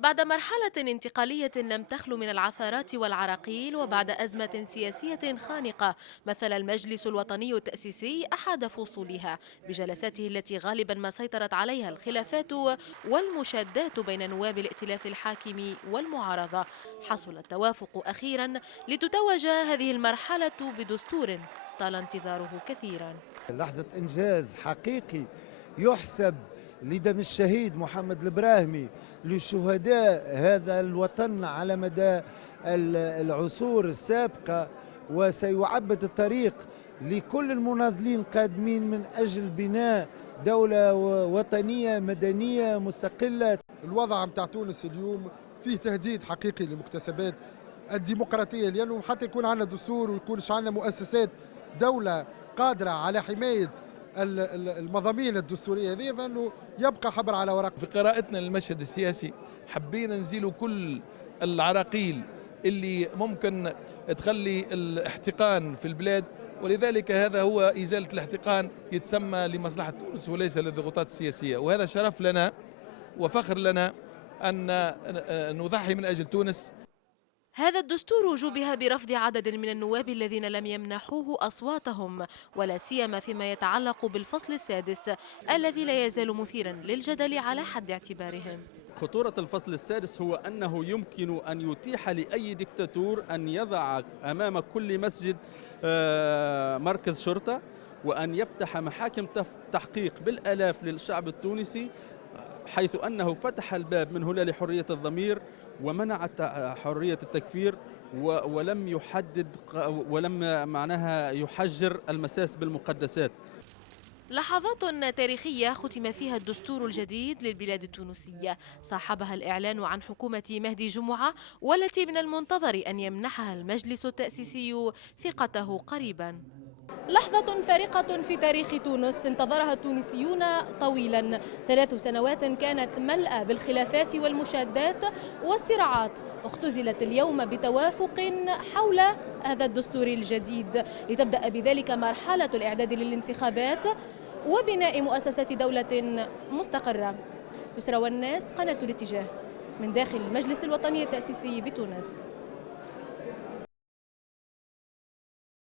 بعد مرحلة انتقالية لم تخلو من العثرات والعراقيل، وبعد أزمة سياسية خانقة، مثل المجلس الوطني التأسيسي أحد فصولها بجلساته التي غالبا ما سيطرت عليها الخلافات والمشادات بين نواب الائتلاف الحاكم والمعارضة. حصل التوافق أخيرا لتتوج هذه المرحلة بدستور طال انتظاره كثيرا. لحظة إنجاز حقيقي يحسب لدم الشهيد محمد البراهمي، لشهداء هذا الوطن على مدى العصور السابقة، وسيعبد الطريق لكل المناضلين قادمين من أجل بناء دولة وطنية مدنية مستقلة. الوضع متاع تونس اليوم فيه تهديد حقيقي لمكتسبات الديمقراطية، لأنه حتى يكون عندنا دستور ويكون عندنا مؤسسات دولة قادرة على حماية المضامين الدستورية هذه، فإنه يبقى حبر على ورق. في قراءتنا للمشهد السياسي حبينا نزيلوا كل العراقيل اللي ممكن تخلي الاحتقان في البلاد، ولذلك هذا هو إزالة الاحتقان يتسمى لمصلحة تونس وليس للضغوطات السياسية، وهذا شرف لنا وفخر لنا أن نضحي من أجل تونس. هذا الدستور جوبه برفض عدد من النواب الذين لم يمنحوه أصواتهم، ولا سيما فيما يتعلق بالفصل السادس الذي لا يزال مثيرا للجدل على حد اعتبارهم. خطورة الفصل السادس هو أنه يمكن أن يتيح لأي ديكتاتور أن يضع أمام كل مسجد مركز شرطة، وأن يفتح محاكم تحقيق بالآلاف للشعب التونسي، حيث أنه فتح الباب من هنا لحرية الضمير ومنع حرية التكفير، ولم يحدد ولم معناها يحجر المساس بالمقدسات. لحظات تاريخية ختم فيها الدستور الجديد للبلاد التونسية، صاحبها الإعلان عن حكومة مهدي جمعة، والتي من المنتظر أن يمنحها المجلس التأسيسي ثقته قريبا. لحظة فارقة في تاريخ تونس انتظرها التونسيون طويلا. 3 سنوات كانت ملأى بالخلافات والمشادات والصراعات، اختزلت اليوم بتوافق حول هذا الدستور الجديد، لتبدأ بذلك مرحلة الإعداد للانتخابات وبناء مؤسسات دولة مستقرة. يسرى والناس، قناة الاتجاه، من داخل المجلس الوطني التأسيسي بتونس.